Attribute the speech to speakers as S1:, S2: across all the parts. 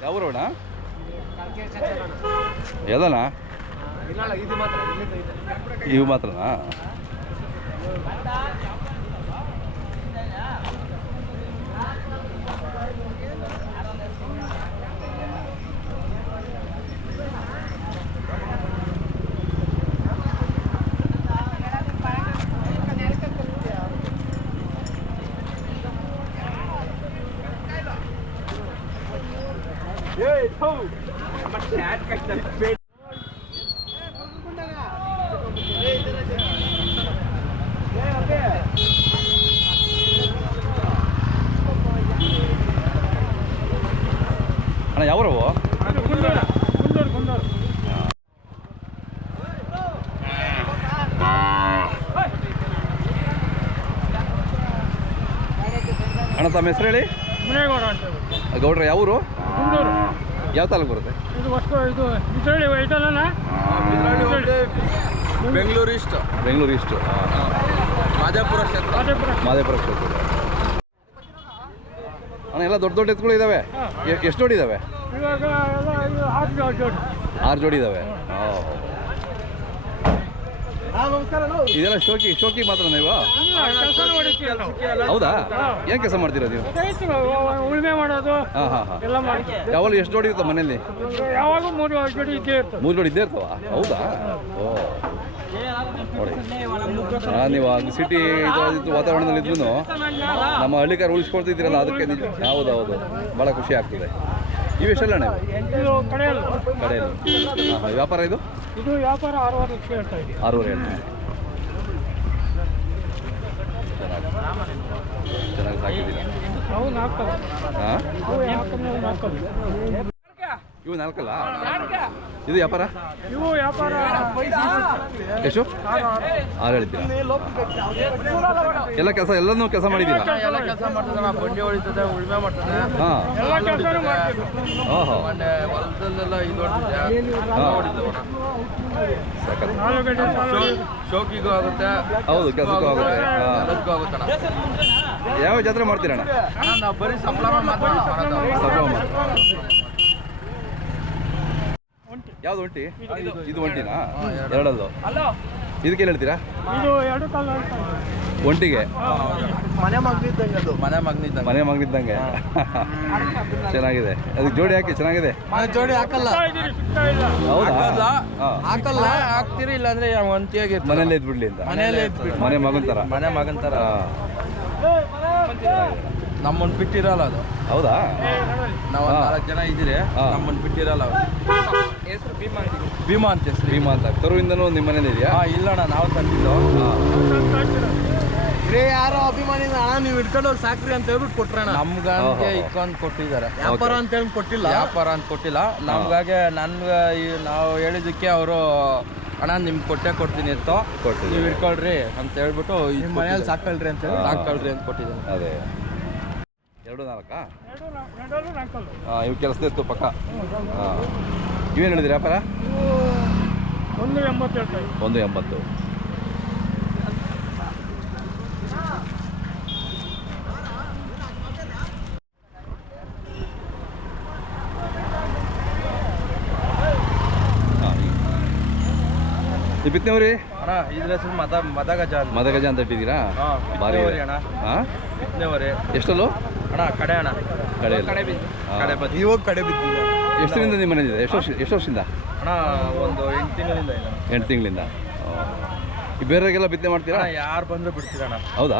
S1: ಯಾವ ಊರಣ್ಣ ಎಲ್ಲನಾ
S2: ಇಲ್ಲ
S1: ಅಣ್ಣ ಯಾವ್ರವು ಅಣ್ಣ ತಮ್ಮ ಹೆಸರು ಹೇಳಿ? ಗೌಡ್ರ ಯಾವ
S3: ಗುಂಡೂರು
S1: ಯಾವ ತಾಲೂಕು ಬರುತ್ತೆ?
S3: ಇದು ವಸ್ತು ಇದು ಇದ್ರಲ್ಲಿ ಇದಲ್ಲ
S2: ಬೆಂಗಳೂರು ಇಷ್ಟ
S1: ಬೆಂಗಳೂರು ಇಷ್ಟು
S2: ಮಾದೇಪುರ ಕ್ಷೇತ್ರ.
S3: ಮಾದೇಪುರ
S1: ಕ್ಷೇತ್ರ. ಅಣ್ಣ ಎಲ್ಲ ದೊಡ್ಡ ದೊಡ್ಡ ಎತ್ತುಗಳು ಇದ್ದಾವೆ ಎಷ್ಟು ಜೋಡಿ ಇದ್ದಾವೆ
S3: ಇವಾಗ ಎಲ್ಲ ಆರು ಜೋಡಿ.
S1: ಆರು ಹಾಂ. ಇದ್ದಾವೆ ಇದೆಲ್ಲ ಶೋಕಿ ಶೋಕಿ ಮಾತ್ರ ನೀವು? ಹೌದಾ? ಏನು ಕೆಲಸ ಮಾಡ್ತೀರಾ ನೀವು?
S3: ಉಳುಮೆ ಮಾಡೋದು ಎಲ್ಲ ಮಾಡ್ತೀವಿ.
S1: ಯಾವಾಗಲೂ ಎಷ್ಟು ಜೋಡಿ ಇರ್ತಾವ ಮನೆಯಲ್ಲಿ?
S3: ಯಾವಾಗೂ ಮೂರು ಜೋಡಿ ಇದ್ದೇ ಇರ್ತದೆ.
S1: ಮೂರು ಜೋಡಿ ಇದ್ದೇ ಇರ್ತಾವ? ಹೌದಾ? ಓ. ನೋಡಿ. ನೀವು ಅದು ಸಿಟಿ ವಾತಾವರಣದಲ್ಲಿ ಇದ್ರೂ ನಮ್ಮ ಹಳ್ಳಿಕಾರ ಉಳಿಸ್ಕೊಳ್ತಿದ್ದೀರಲ್ಲ ಅದಕ್ಕೆ ಹೌದು ಹೌದು. ಭಾಳ ಖುಷಿ ಆಗ್ತದೆ. ಇವೆಷ್ಟಲ್ಲ ನೀವು?
S3: ಕಡೆಯಲ್ಲ.
S1: ವ್ಯಾಪಾರ ಇದು?
S3: ಇದು ವ್ಯಾಪಾರ ಆರೂವರೆ ಲಕ್ಷ ಹೇಳ್ತಾ ಇದೆ
S1: ಆರೂವರೆ ಹೇಳ್ತೀನಿ ಚೆನ್ನಾಗಿ ಸಾಕಿದ್ದೀರಾ
S3: ಅವು ನಾಲ್ಕಲ್ಲ
S1: ಹಾಂ?
S3: ಅವು ಯಾಕಂದ್ರೆ ನಾಲ್ಕಲ್ಲ
S1: ಇವು ನಾಲ್ಕಲ್ಲ? ಇದು ವ್ಯಾಪಾರ?
S3: ಇವು ವ್ಯಾಪಾರ.
S1: ಎಷ್ಟು ಆರು ಹೇಳ್ತೀರಾ ಎಲ್ಲ ಕೆಲಸ ಎಲ್ಲನೂ ಕೆಲಸ ಮಾಡಿದ್ದೀರಾ?
S2: ಎಲ್ಲ ಕೆಲಸ ಮಾಡ್ತದಣ್ಣ ಬಂಡಿ ಹೊಡಿತದೆ ಉಳ್ಮೆ ಮಾಡ್ತದೆ.
S1: ಹಾಂ.
S3: ಎಲ್ಲ ಕೆಲಸನೂ ಮಾಡ್ತೀವಿ
S1: ಓಹೋ.
S2: ಹೊಲದಲ್ಲೆಲ್ಲ ಇದು ಶೋಕಿಗೂ ಆಗುತ್ತೆ.
S1: ಹೌದು ಕೆಲಸಕ್ಕೂ ಆಗುತ್ತೆ.
S2: ಎಲ್ಲದಕ್ಕೂ ಆಗುತ್ತಣ್ಣ
S1: ಯಾವ ಜಾತ್ರೆ ಮಾಡ್ತೀರಣ್ಣ?
S2: ನಾವು ಬರೀ ಸಂಬಳ ಮಾತ್ರ.
S1: ಯಾವ್ದು ಒಂಟಿ? ಇದು ಒಂಟಿನಾ? ಎರಡಲ್ಲು. ಇದಕ್ಕೆ ಏನು ಹೇಳ್ತೀರಾ?
S3: ಇದು ಎರಡು ಕಾಲ
S1: ಒಂಟಿಗೆ.
S2: ಮನೆ ಮಗ್ನಿದ್ದಂಗೆ ಅದು. ಮನೆ ಮಗ್ನಿದ್ದಂಗೆ
S1: ಮನೆ ಮಗನಿದ್ದಂಗೆ ಚೆನ್ನಾಗಿದೆ. ಅದಕ್ಕೆ ಜೋಡಿ ಹಾಕಿ ಚೆನ್ನಾಗಿದೆ.
S2: ಮನೆ ಜೋಡಿ ಹಾಕಲ್ಲ.
S1: ಹೌದಾ?
S2: ಹಾಕಲ್ಲ. ಹಾಕ್ತೀರಿ ಇಲ್ಲಾಂದ್ರೆ ಒಂಟಿಯಾಗಿ
S1: ಮನೇಲಿ ಇದ್ಬಿಡ್ಲಿ ಅಂತ.
S2: ಮನೆಯಲ್ಲೇ ಇದ್ಬಿಟ್ಟು
S1: ಮನೆ ಮಗನ್ ತರ.
S2: ಮನೆ ಮಗನ್ ಥರ
S1: ಹಾಂ.
S2: ನಮ್ಮನ್ನ ಬಿಟ್ಟಿರಲ್ಲ ಅದು.
S1: ಹೌದಾ?
S2: ನಾವು ನಾಲ್ಕು ಜನ ಇದ್ದೀರಿ
S1: ಹಾ.
S2: ನಮ್ಮನ್ನ ಬಿಟ್ಟಿರಲ್ಲ ಹೆಸರು ಭೀಮಾ ಅಂತ ಹೆಸರು.
S1: ಭೀಮಾ ಅಂತ. ತರುವಿಂದನೂ ನಿಮ್ಮ ಮನೇಲಿ ಇದೆಯಾ?
S2: ಇಲ್ಲ ಇಲ್ಲಣ್ಣ ನಾವು ತಂದಿದ್ದು. ರೇ ಯಾರೋ ಅಭಿಮಾನಿ ಅಣ್ಣ ನೀವು ಇಟ್ಕೊಂಡು ಹೋಗಿ ಸಾಕ್ರಿ ಅಂತ ಹೇಳ್ಬಿಟ್ಟು ಕೊಟ್ರಣ್ಣ. ನಮ್ಗಂತೆ
S1: ಓಹೋ.
S2: ಇಕ್ಕೊಂಡ್ ಕೊಟ್ಟಿದ್ದಾರೆ.
S1: ವ್ಯಾಪಾರ
S2: ಅಂತ ಹೇಳಿ ಕೊಟ್ಟಿಲ್ಲ? ವ್ಯಾಪಾರ ಅಂತ ಕೊಟ್ಟಿಲ್ಲ. ನಮ್ಗಾಗೆ ನನ್ಗೆ ಈ ನಾವು ಹೇಳಿದ್ದಕ್ಕೆ ಅವರು ಅಣ್ಣ ನಿಮ್ಗೆ ಕೊಟ್ಟೆ ಕೊಡ್ತೀನಿ ಅಂತ.
S1: ಕೊಟ್ಟಿದ್ದಾರೆ.
S2: ನೀವು ಇಟ್ಕೊಳ್ರಿ ಅಂತ ಹೇಳ್ಬಿಟ್ಟು ಮನೇಲಿ ಸಾಕಲ್ರಿ ಅಂತ ಹೇಳಿ. ಸಾಕಳ್ರಿ ಅಂತ ಕೊಟ್ಟಿದ್ದೀನಿ
S1: ಅದೇ. ಎರಡು ನಾಲ್ಕಾ? ಹಾಂ ಇವು ಕೆಲಸದ ಇತ್ತು ಪಕ್ಕ. ಹಾಂ ಇವೇನು ಹೇಳಿದ್ರಿ ವ್ಯಾಪಾರ?
S3: ಒಂದು ಎಂಬತ್ತು
S1: ಒಂದು ಎಂಬತ್ತು ಈ ಬಿತ್ತನೆವ್ರಿ
S2: ಅಣ್ಣ ಇದ್ರ ಹೆಸರು ಮದ ಮದಗಜ ಅಂತ
S1: ಮದಗಜ ಅಂತ ಇಟ್ಟಿದ್ದೀರಾ?
S2: ಹಾ,
S1: ಭಾರಿ
S2: ಬಿತ್ತನೆವರಿ ಅಣ್ಣ.
S1: ಹಾಂ?
S2: ಬಿತ್ತನೆವರೆ
S1: ಎಷ್ಟಲ್ಲೂ?
S2: ಅಣ್ಣ ಕಡೆ ಅಣ್ಣ.
S1: ಕಡೆ ಹಾಂ.
S2: ಕಡೆ ಬದಿ ಇವಾಗ ಕಡೆ ಬಿದ್ದಿದೆ.
S1: ಎಷ್ಟು ದಿನದಿಂದ ನಿಮ್ಮ ಮನೇಲಿದೆ ಎಷ್ಟು ವರ್ಷ ಎಷ್ಟು ವರ್ಷದಿಂದ?
S2: ಅಣ್ಣ ಒಂದು ಎಂಟು ತಿಂಗಳಿಂದ ಇದೆ.
S1: ಎಂಟು ತಿಂಗಳಿಂದ. ಈ ಬೇರೆಯವರಿಗೆಲ್ಲ ಬಿತ್ತನೆ ಮಾಡ್ತೀರಾ?
S2: ಅಣ್ಣ ಯಾರು ಬಂದ್ರು ಬಿಡ್ತೀರಣ್ಣ
S1: ಹೌದಾ?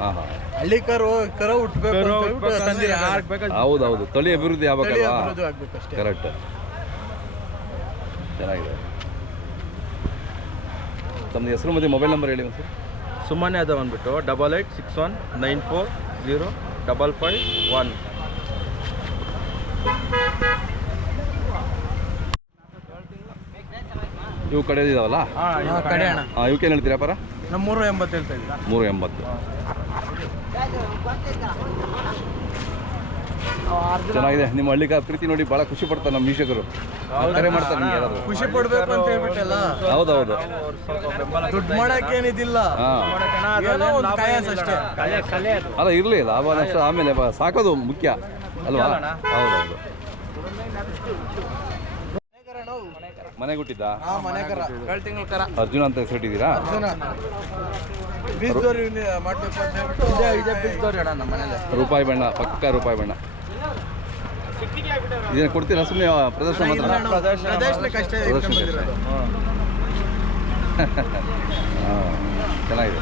S1: ಹಾಂ ಹಾಂ.
S2: ಹಳ್ಳಿ ಕರು ಕರ ಹುಟ್ಟಬೇಕು ತಂದಿರ ಯಾರಿಗೆ ಬೇಕಾದ್ರೆ
S1: ಹೌದು ಹೌದು ತಳಿ ಅಭಿವೃದ್ಧಿ ಆಗ್ಬೇಕಲ್ವಾ?
S2: ಆಗ್ಬೇಕಷ್ಟೇ.
S1: ಕರೆಕ್ಟ್ ಚೆನ್ನಾಗಿದೆ. ತಮ್ಮ ಹೆಸರು ಮತ್ತು ಮೊಬೈಲ್ ನಂಬರ್ ಹೇಳಿ ಸರ್.
S2: ಸುಮ್ಮನೆ ಅದ ಬಂದುಬಿಟ್ಟು double eight six one nine four zero double five one
S1: ಇವು ಕಡೆ ಇದಾವಲ್ಲ? ಹಾಂ ಇವಕ್ಕೆ ಏನು ಹೇಳ್ತೀರಾ ನಮ್ಮ
S2: ಮೂರು ಎಂಬತ್ತು ಹೇಳ್ತಾ ಇದ್ದೀರಾ?
S1: ಮೂರು ಎಂಬತ್ತು. ಚೆನ್ನಾಗಿದೆ. ನಿಮ್ಮ ಹಳ್ಳಿಗ ಪ್ರೀತಿ ನೋಡಿ ಬಹಳ ಖುಷಿ ಪಡ್ತಾರೆ ನಮ್ಮ ವೀಕ್ಷಕರು. ಕರೆ ಮಾಡ್ತಾರೆ ನಿಮ್ಗೆ ಯಾರಾದ್ರು?
S2: ಖುಷಿ ಪಡ್ಬೇಕು ಅಂತ ಹೇಳ್ಬಿಟ್ಟಲ್ಲ.
S1: ಹೌದೌದು.
S2: ದುಡ್ಡು ಮಾಡಕ್ಕೆ ಏನಿದಿಲ್ಲ. ಅಷ್ಟೇ.
S1: ಅಲ್ಲ ಇರಲಿ ಲಾಭ ನಷ್ಟ ಆಮೇಲೆ ಬ- ಸಾಕೋದು ಮುಖ್ಯ ಅಲ್ವಾ? ಹೌದೌದು. ಮನೆ ಹುಟ್ಟಿದ್ದ
S2: ಆ
S1: ಅರ್ಜುನ ಅಂತ ಹೆಸರಿಟ್ಟಿದ್ದೀರಾ
S2: ಮಾಡ್ಬೇಕು ಅಂತ ಹೇಳ್ಬಿಟ್ಟು ಇದೇ ಇದೇ ಬೀಸ್ದವ್ರಿ ಅಣ್ಣ ನಮ್ಮ ಮನೇಲಿ.
S1: ರೂಪಾಯಿ ಬಣ್ಣ ಪಕ್ಕ ರೂಪಾಯಿ ಬಣ್ಣ. ಇದನ್ನ ಕೊಡ್ತೀರ? ಸುಮ್ಮನೆ ಪ್ರದರ್ಶನ ಮಾತ್ರ?
S2: ಪ್ರದರ್ಶನ
S1: ಚೆನ್ನಾಗಿದೆ.